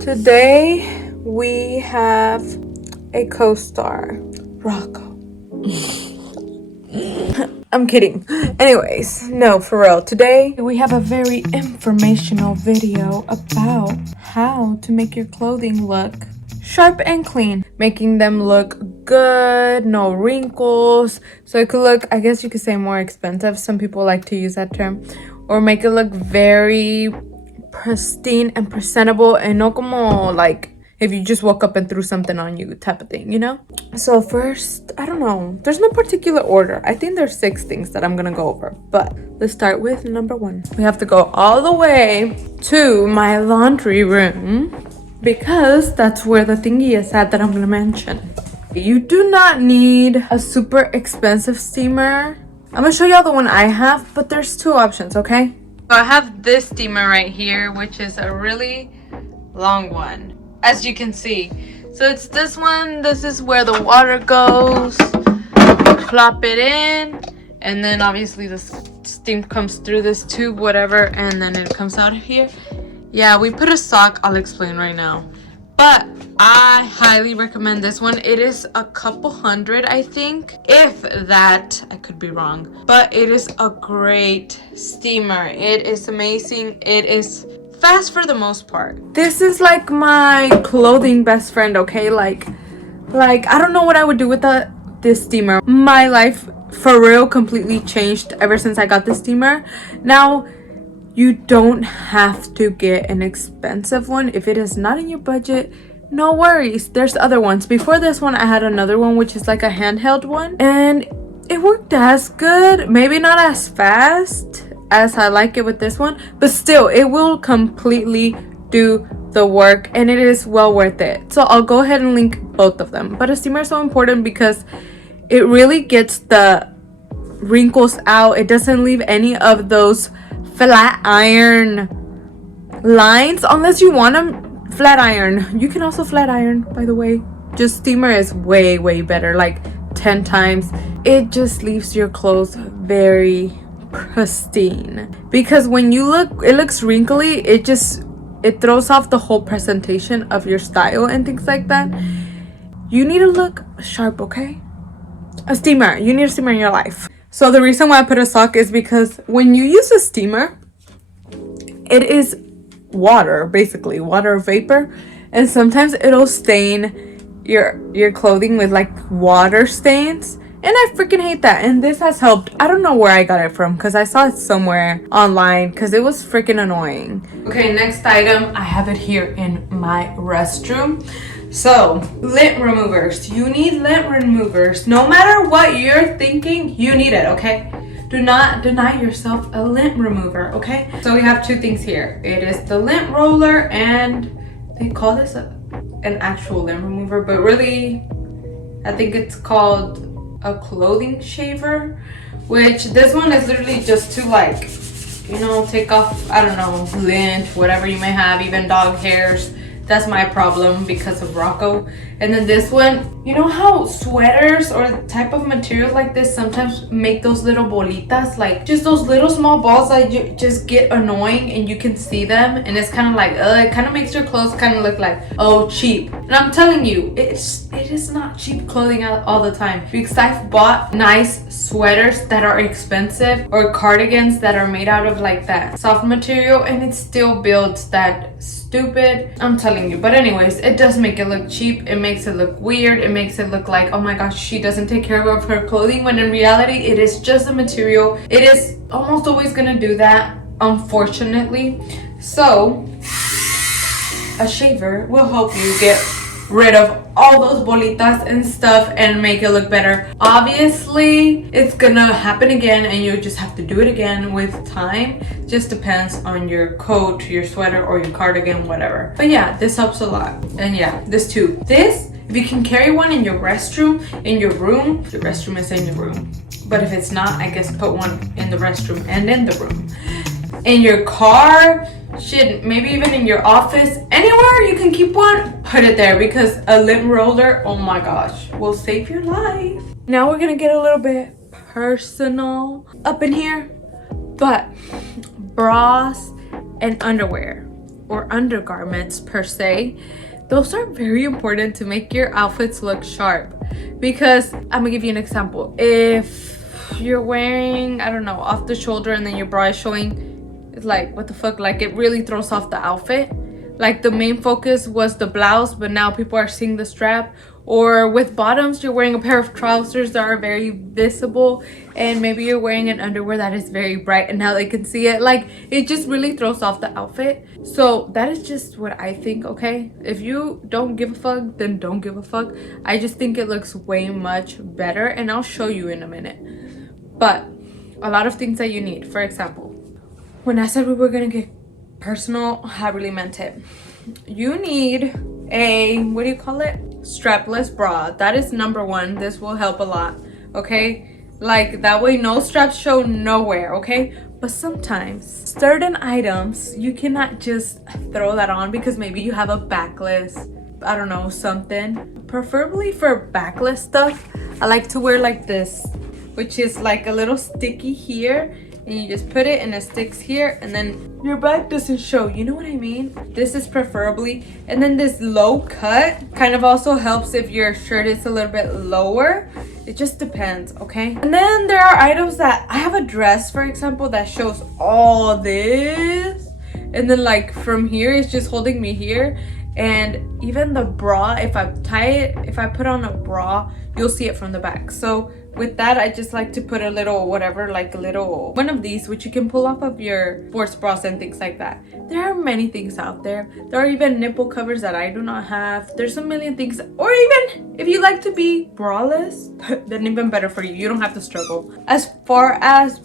Today we have a co-star, Rocco. I'm kidding. Anyways, no, for real. Today we have a very informational video about how to make your clothing look sharp and clean, making them look good, no wrinkles, so it could look, I guess you could say, more expensive. Some people like to use that term, or make it look very pristine and presentable, and no como like if you just woke up and threw something on you type of thing, you know? So first, I don't know, there's no particular order. I think there's 6 things that I'm gonna go over, but let's start with number 1. We have to go all the way to my laundry room because that's where the thingy is at that I'm gonna mention. You do not need a super expensive steamer. I'm gonna show y'all the one I have, but there's 2 options, okay? So I have this steamer right here, which is a really long one, as you can see. So it's this one. This is where the water goes. You plop it in, and then obviously the steam comes through this tube, whatever, and then it comes out here. Yeah, we put a sock. I'll explain right now. But I highly recommend this one. It is a couple hundred, I think, if that. I could be wrong, but it is a great steamer. It is amazing. It is fast for the most part. This is like my clothing best friend, okay? Like I don't know what I would do with this steamer. My life for real completely changed ever since I got this steamer. Now, you don't have to get an expensive one. If it is not in your budget, no worries. There's other ones. Before this one, I had another one, which is like a handheld one. And it worked as good. Maybe not as fast as I like it with this one. But still, it will completely do the work. And it is well worth it. So I'll go ahead and link both of them. But a steamer is so important because it really gets the wrinkles out. It doesn't leave any of those flat iron lines unless you want them flat iron. You can also flat iron, by the way. Just steamer is way better, like 10 times. It just leaves your clothes very pristine, because when you look, it looks wrinkly. It throws off the whole presentation of your style and things like that. You need to look sharp, okay? A steamer. You need a steamer in your life. So the reason why I put a sock is because when you use a steamer, it is water, basically water vapor, and sometimes it'll stain your clothing with like water stains, and I freaking hate that. And this has helped. I don't know where I got it from because I saw it somewhere online because it was freaking annoying. Okay, next item, I have it here in my restroom. So, lint removers. You need lint removers. No matter what you're thinking, you need it, okay? Do not deny yourself a lint remover, okay? So we have 2 things here. It is the lint roller, and they call this an actual lint remover, but really, I think it's called a clothing shaver, which this one is literally just to, like, you know, take off, I don't know, lint, whatever you may have, even dog hairs. That's my problem because of Rocco. And then this one, you know how sweaters or type of material like this sometimes make those little bolitas, like just those little small balls that just get annoying and you can see them, and it's kind of like, it kind of makes your clothes kind of look like, oh, cheap. And I'm telling you, it is not cheap clothing all the time, because I've bought nice sweaters that are expensive, or cardigans that are made out of like that soft material, and it still builds that stupid, I'm telling you. But anyways, it does make it look cheap. It makes it look weird. It makes it look like, oh my gosh, she doesn't take care of her clothing, when in reality it is just a material. It is almost always gonna do that, unfortunately. So a shaver will help you get rid of all those bolitas and stuff and make it look better. Obviously, it's gonna happen again, and you just have to do it again with time. Just depends on your coat, your sweater, or your cardigan, whatever. But yeah, this helps a lot. And yeah, this too. This, if you can carry one in your restroom, in your room, the restroom is in your room. But if it's not, I guess put one in the restroom and in the room. In your car, shit, maybe even in your office, anywhere you can keep one, put it there, because a lint roller, oh my gosh, will save your life. Now we're gonna get a little bit personal up in here, but bras and underwear. or undergarments per se, those are very important to make your outfits look sharp. Because I'm gonna give you an example. If you're wearing, I don't know, off the shoulder and then your bra is showing, it's like, what the fuck? Like, it really throws off the outfit. Like, the main focus was the blouse, but now people are seeing the strap. Or with bottoms, you're wearing a pair of trousers that are very visible, and maybe you're wearing an underwear that is very bright and now they can see it. Like, it just really throws off the outfit. So that is just what I think, okay? If you don't give a fuck, then don't give a fuck. I just think it looks way much better, and I'll show you in a minute. But a lot of things that you need. For example, when I said we were gonna get personal, I really meant it. You need a, what do you call it? Strapless bra. That is number one. This will help a lot, okay? Like, that way no straps show nowhere, okay? But sometimes certain items you cannot just throw that on because maybe you have a backless, I don't know, something. Preferably for backless stuff, I like to wear like this, which is like a little sticky here, and you just put it and it sticks here, and then your back doesn't show. You know what I mean? This is preferably. And then this low cut kind of also helps if your shirt is a little bit lower. It just depends, okay? And then there are items that, I have a dress, for example, that shows all this, and then like from here it's just holding me here. And even the bra, if I tie it, if I put on a bra, you'll see it from the back. So with that, I just like to put a little whatever, like a little one of these, which you can pull off of your sports bras and things like that. There are many things out there. There are even nipple covers that I do not have. There's a million things. Or even if you like to be braless, then even better for you. You don't have to struggle. As far as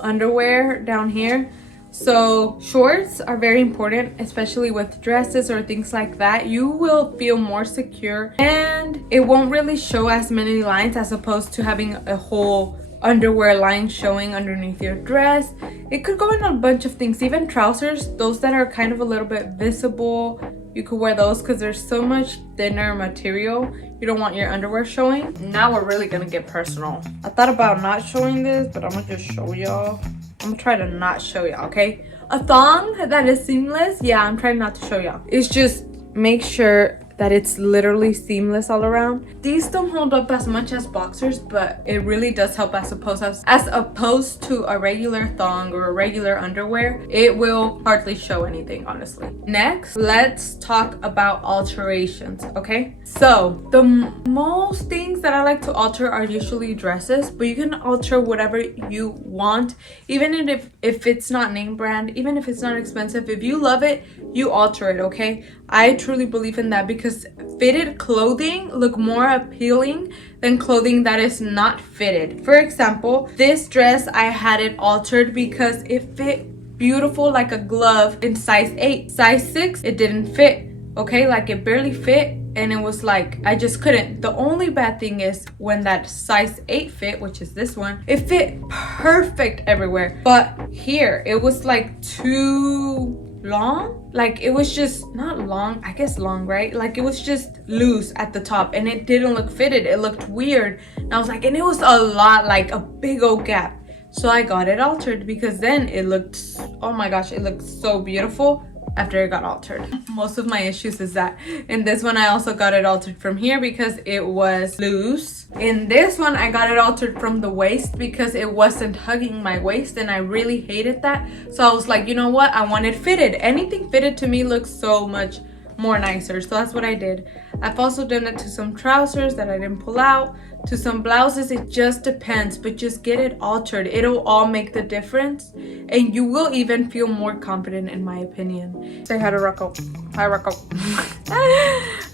underwear down here, so shorts are very important, especially with dresses or things like that. You will feel more secure and it won't really show as many lines as opposed to having a whole underwear line showing underneath your dress. It could go in a bunch of things, even trousers, those that are kind of a little bit visible. You could wear those because there's so much thinner material. You don't want your underwear showing. Now we're really gonna get personal. I thought about not showing this, but I'm gonna just show y'all. I'm gonna try to not show y'all, okay? A thong that is seamless, yeah, I'm trying not to show y'all. It's just make sure that it's literally seamless all around. These don't hold up as much as boxers, but it really does help as opposed to a regular thong or a regular underwear. It will hardly show anything, honestly. Next, let's talk about alterations, okay? So the most things that I like to alter are usually dresses, but you can alter whatever you want, even if it's not name brand, even if it's not expensive. If you love it, you alter it, okay? I truly believe in that because fitted clothing look more appealing than clothing that is not fitted. For example, this dress, I had it altered because it fit beautiful like a glove in size 8. Size 6, it didn't fit, okay? Like, it barely fit, and it was like, I just couldn't. The only bad thing is when that size 8 fit, which is this one, it fit perfect everywhere. But here, it was like too long. Like, it was just not long, I guess long, right? Like, it was just loose at the top and it didn't look fitted. It looked weird. And I was like, and it was a lot, like a big old gap. So I got it altered because then it looked, oh my gosh, it looked so beautiful after it got altered. Most of my issues is that in this one I also got it altered from here because it was loose. In this one I got it altered from the waist because it wasn't hugging my waist, and I really hated that. So I was like, you know what, I want it fitted. Anything fitted to me looks so much more nicer, so that's what I did. I've also done it to some trousers that I didn't pull out, to some blouses. It just depends, but just get it altered. It'll all make the difference, and you will even feel more confident, in my opinion. Say hi to Rocco. Hi, Rocco.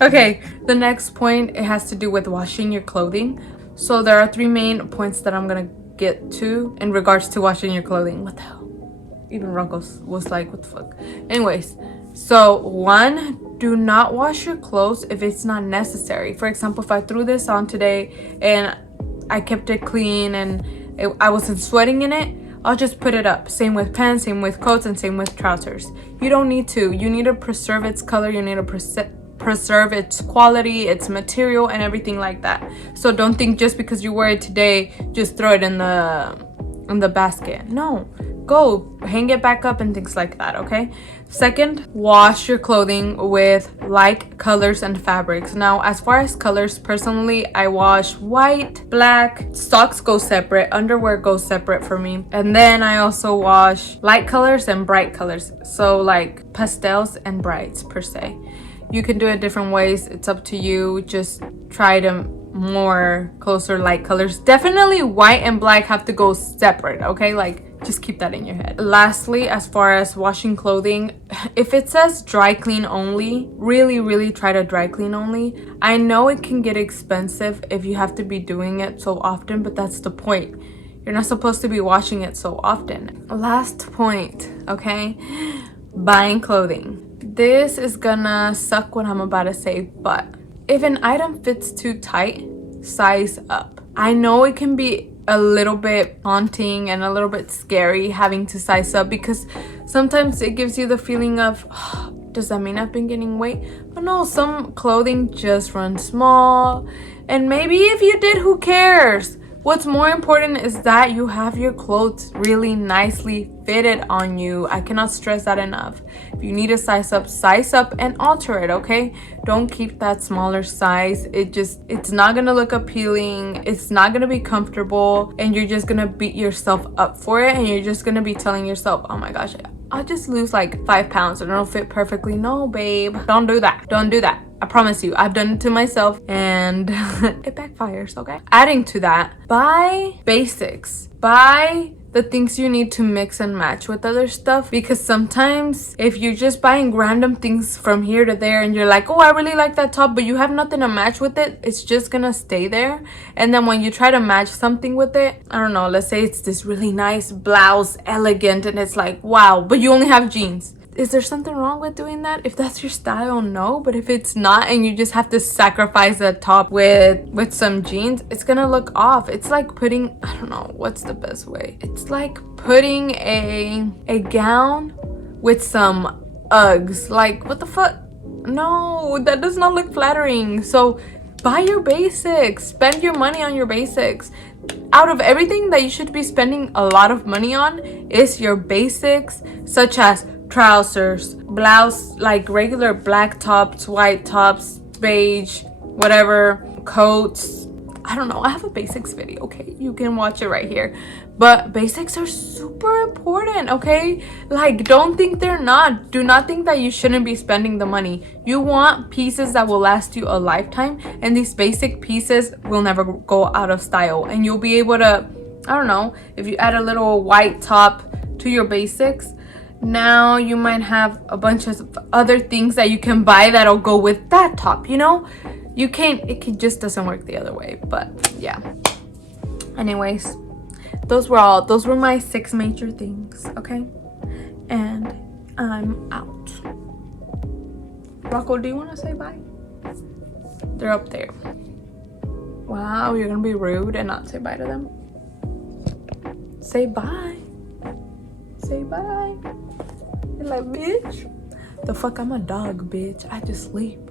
Okay, the next point, it has to do with washing your clothing. So there are 3 main points that I'm gonna get to in regards to washing your clothing. What the hell? Even Rocco was like, what the fuck? Anyways, so 1, do not wash your clothes if it's not necessary. For example, if I threw this on today and I kept it clean and I wasn't sweating in it, I'll just put it up. Same with pants, same with coats, and same with trousers. You don't need to. You need to preserve its color. You need to preserve its quality, its material, and everything like that. So don't think just because you wear it today, just throw it in the basket. No. go hang it back up and things like that, okay? Second, wash your clothing with light colors and fabrics. Now, as far as colors, personally, I wash white, black, socks go separate, underwear goes separate for me. And then I also wash light colors and bright colors. So like pastels and brights per se. You can do it different ways. It's up to you. Just try to more closer light colors. Definitely white and black have to go separate, okay? Like, just keep that in your head. Lastly, as far as washing clothing, if it says dry clean only, really try to dry clean only. I know it can get expensive if you have to be doing it so often, but that's the point. You're not supposed to be washing it so often. Last point, okay? Buying clothing. This is gonna suck what I'm about to say, but if an item fits too tight, size up. I know it can be a little bit haunting and a little bit scary having to size up, because sometimes it gives you the feeling of, oh, does that mean I've been gaining weight? But no, some clothing just runs small, and maybe if you did, who cares? What's more important is that you have your clothes really nicely fitted on you. I cannot stress that enough. If you need to size up and alter it, okay? Don't keep that smaller size. It's not gonna look appealing. It's not gonna be comfortable, and you're just gonna beat yourself up for it, and you're just gonna be telling yourself, oh my gosh, I'll just lose like 5 pounds and it'll fit perfectly. No, babe, don't do that. Don't do that. I promise you, I've done it to myself and it backfires, okay? Adding to that, buy basics. Buy the things you need to mix and match with other stuff, because sometimes if you're just buying random things from here to there and you're like, oh, I really like that top, but you have nothing to match with it, it's just gonna stay there. And then when you try to match something with it, I don't know, let's say it's this really nice blouse, elegant, and it's like, wow, but you only have jeans. Is there something wrong with doing that? If that's your style, no. But if it's not, and you just have to sacrifice the top with some jeans, it's gonna look off. It's like putting, I don't know, what's the best way? It's like putting a gown with some Uggs. Like, what the fuck? No, that does not look flattering. So buy your basics. Spend your money on your basics. Out of everything that you should be spending a lot of money on is your basics, such as trousers, blouse, like regular black tops, white tops, beige, whatever, coats. I don't know, I have a basics video, okay? You can watch it right here. But basics are super important, okay? Like, don't think they're not. Do not think that you shouldn't be spending the money. You want pieces that will last you a lifetime, and these basic pieces will never go out of style. And you'll be able to, I don't know, if you add a little white top to your basics, now you might have a bunch of other things that you can buy that'll go with that top, you know? It just doesn't work the other way. But yeah, anyways, those were my 6 major things, okay? And I'm out. Rocco, do you want to say bye? They're up there. Wow, you're gonna be rude and not say bye to them? Say bye. Say bye. You're like, bitch, the fuck, I'm a dog, bitch. I just sleep.